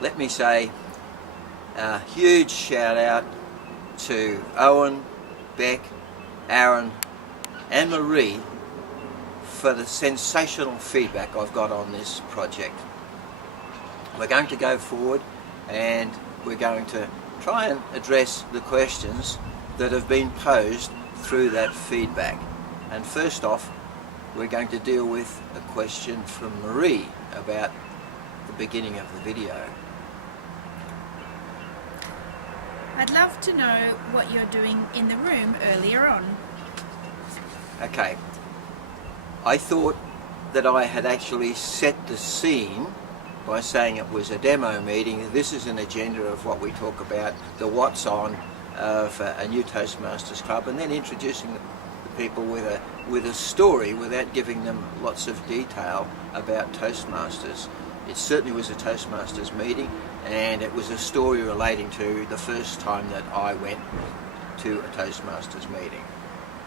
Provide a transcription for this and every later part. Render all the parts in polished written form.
let me say a huge shout out to Owen, Beck, Aaron and Marie for the sensational feedback I've got on this project. We're going to go forward and we're going to try and address the questions that have been posed through that feedback. And first off, we're going to deal with a question from Marie about the beginning of the video. I'd love to know what you're doing in the room earlier on. Okay, I thought that I had actually set the scene by saying it was a demo meeting. This is an agenda of what we talk about, the what's on of a new Toastmasters club, and then introducing the people with a story without giving them lots of detail about Toastmasters. It certainly was a Toastmasters meeting, and it was a story relating to the first time that I went to a Toastmasters meeting.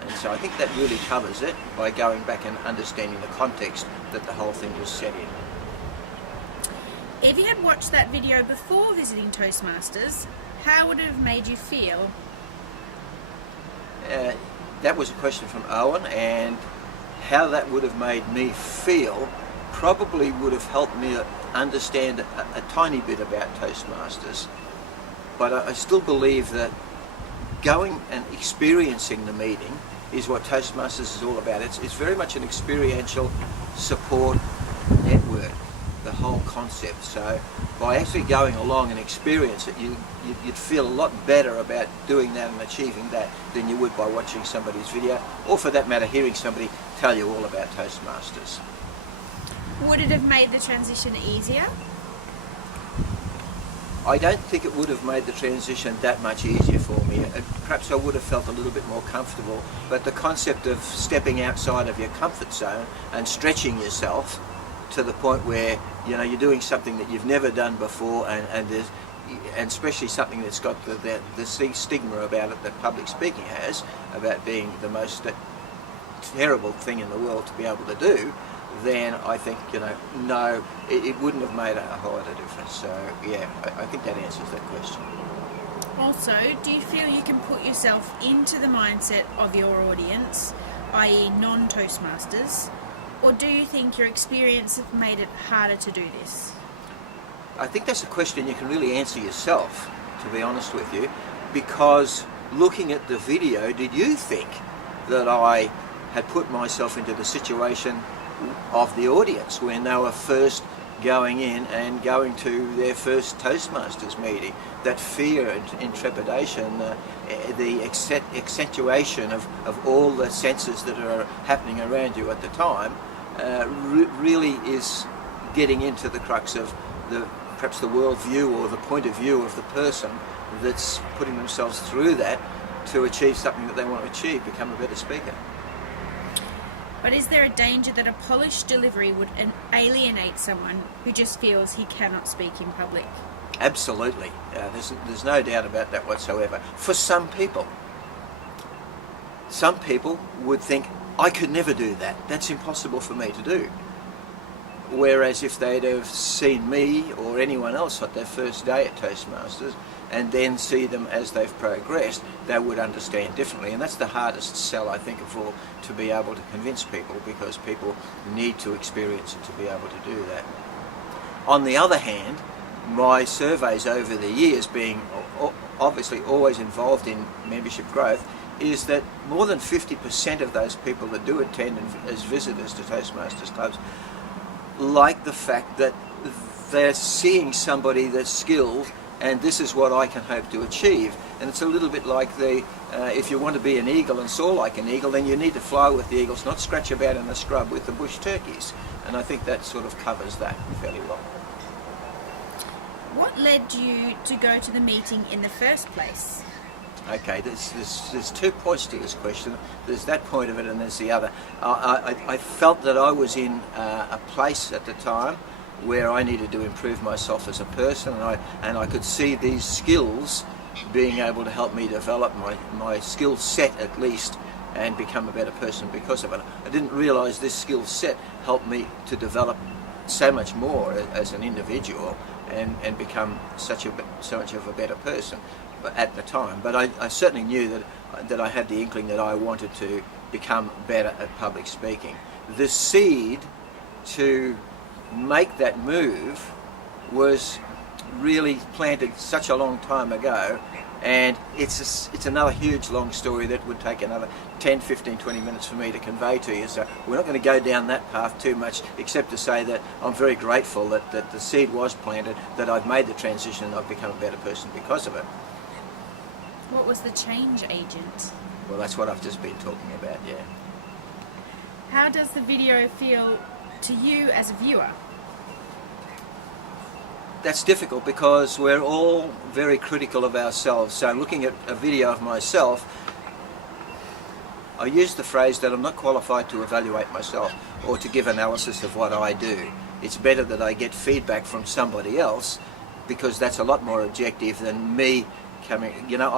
And so I think that really covers it by going back and understanding the context that the whole thing was set in. If you had watched that video before visiting Toastmasters, how would it have made you feel? That was a question from Owen, and how that would have made me feel probably would have helped me understand a tiny bit about Toastmasters. But I still believe that going and experiencing the meeting is what Toastmasters is all about. It's very much an experiential support network, the whole concept. So by actually going along and experience it, you'd feel a lot better about doing that and achieving that than you would by watching somebody's video, or for that matter hearing somebody tell you all about Toastmasters. Would it have made the transition easier? I don't think it would have made the transition that much easier for me. Perhaps I would have felt a little bit more comfortable, but the concept of stepping outside of your comfort zone and stretching yourself to the point where you're doing something that you've never done before, and especially something that's got the stigma about it that public speaking has, about being the most terrible thing in the world to be able to do, then I think, no, it wouldn't have made a whole lot of difference. So yeah, I think that answers that question. Also, do you feel you can put yourself into the mindset of your audience, i.e. non-Toastmasters, or do you think your experience have made it harder to do this? I think that's a question you can really answer yourself, to be honest with you, because looking at the video, did you think that I had put myself into the situation of the audience when they were first going in and going to their first Toastmasters meeting? That fear and trepidation, the accentuation of all the senses that are happening around you at the time, really is getting into the crux of perhaps the worldview or the point of view of the person that's putting themselves through that to achieve something that they want to achieve, become a better speaker. But is there a danger that a polished delivery would alienate someone who just feels he cannot speak in public? Absolutely. There's no doubt about that whatsoever. For some people would think, I could never do that. That's impossible for me to do. Whereas if they'd have seen me or anyone else at their first day at Toastmasters and then see them as they've progressed, they would understand differently. And that's the hardest sell, I think, of all, to be able to convince people, because people need to experience it to be able to do that. On the other hand, my surveys over the years, being obviously always involved in membership growth, is that more than 50% of those people that do attend as visitors to Toastmasters clubs like the fact that they're seeing somebody that's skilled, and this is what I can hope to achieve. And it's a little bit like if you want to be an eagle and soar like an eagle, then you need to fly with the eagles, not scratch about in the scrub with the bush turkeys. And I think that sort of covers that fairly well. What led you to go to the meeting in the first place? Okay, there's 2 points to this question. There's that point of it and there's the other. I felt that I was in a place at the time where I needed to improve myself as a person, and I could see these skills being able to help me develop my skill set at least, and become a better person because of it. I didn't realise this skill set helped me to develop so much more as an individual and become so much of a better person at the time. But I certainly knew that I had the inkling that I wanted to become better at public speaking. The seed to make that move was really planted such a long time ago, and it's another huge long story that would take another 10, 15, 20 minutes for me to convey to you, so we're not going to go down that path too much, except to say that I'm very grateful that the seed was planted, that I've made the transition and I've become a better person because of it. What was the change agent? Well, that's what I've just been talking about, yeah. How does the video feel to you as a viewer? That's difficult because we're all very critical of ourselves. So looking at a video of myself, I use the phrase that I'm not qualified to evaluate myself or to give analysis of what I do. It's better that I get feedback from somebody else, because that's a lot more objective than me coming. You know,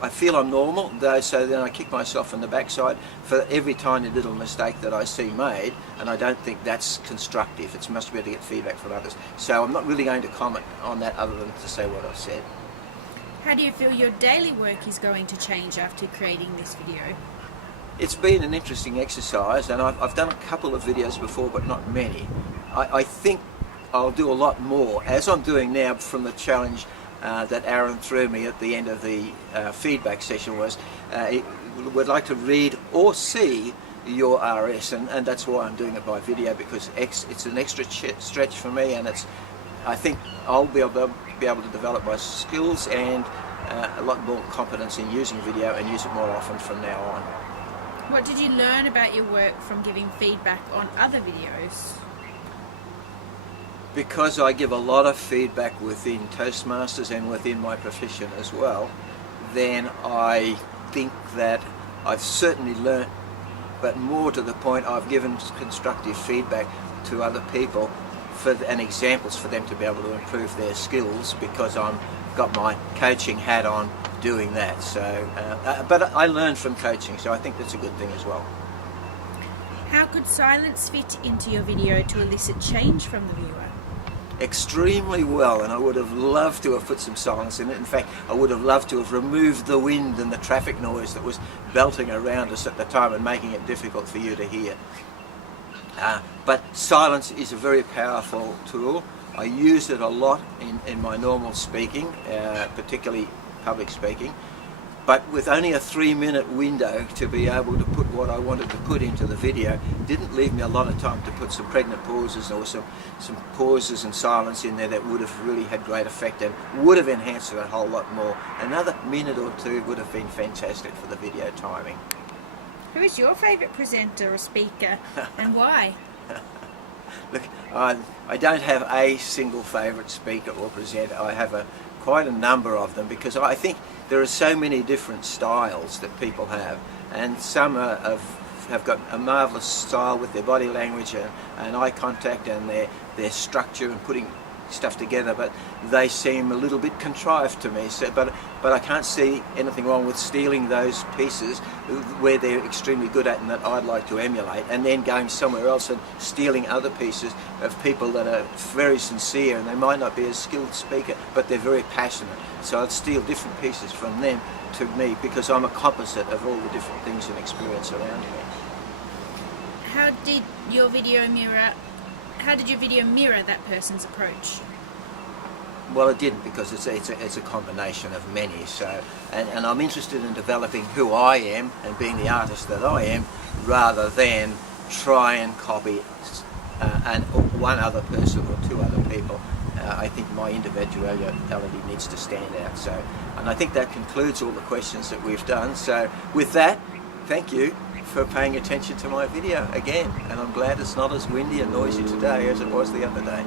I feel I'm normal, though, so then I kick myself in the backside for every tiny little mistake that I see made, and I don't think that's constructive. It's much better to get feedback from others. So I'm not really going to comment on that other than to say what I've said. How do you feel your daily work is going to change after creating this video? It's been an interesting exercise, and I've done a couple of videos before, but not many. I think I'll do a lot more, as I'm doing now from the challenge that Aaron threw me at the end of the feedback session was, would like to read or see your RS, and that's why I'm doing it by video, because it's an extra stretch for me, and I think I'll be able to develop my skills and a lot more competence in using video and use it more often from now on. What did you learn about your work from giving feedback on other videos? Because I give a lot of feedback within Toastmasters and within my profession as well, then I think that I've certainly learnt, but more to the point, I've given constructive feedback to other people and examples for them to be able to improve their skills, because I've got my coaching hat on doing that. So, but I learn from coaching, so I think that's a good thing as well. How could silence fit into your video to elicit change from the viewer? Extremely well, and I would have loved to have put some silence in it. In fact, I would have loved to have removed the wind and the traffic noise that was belting around us at the time and making it difficult for you to hear. But silence is a very powerful tool. I use it a lot in my normal speaking, particularly public speaking, but with only a 3-minute window to be able to put what I wanted to put into the video, didn't leave me a lot of time to put some pregnant pauses or some pauses and silence in there that would have really had great effect and would have enhanced it a whole lot more. Another minute or two would have been fantastic for the video timing. Who is your favourite presenter or speaker, and why? Look, I don't have a single favourite speaker or presenter. I have quite a number of them, because I think there are so many different styles that people have, and some have got a marvellous style with their body language and eye contact and their structure and putting stuff together, but they seem a little bit contrived to me. So, but I can't see anything wrong with stealing those pieces where they're extremely good at and that I'd like to emulate, and then going somewhere else and stealing other pieces of people that are very sincere, and they might not be a skilled speaker, but they're very passionate. So I'd steal different pieces from them to me, because I'm a composite of all the different things and experience around me. How did your video mirror that person's approach? Well, it didn't, because it's a combination of many. So, and I'm interested in developing who I am and being the artist that I am, rather than try and copy one other person or two other people. I think my individuality needs to stand out. So, and I think that concludes all the questions that we've done. So, with that, thank you for paying attention to my video again, and I'm glad it's not as windy and noisy today as it was the other day.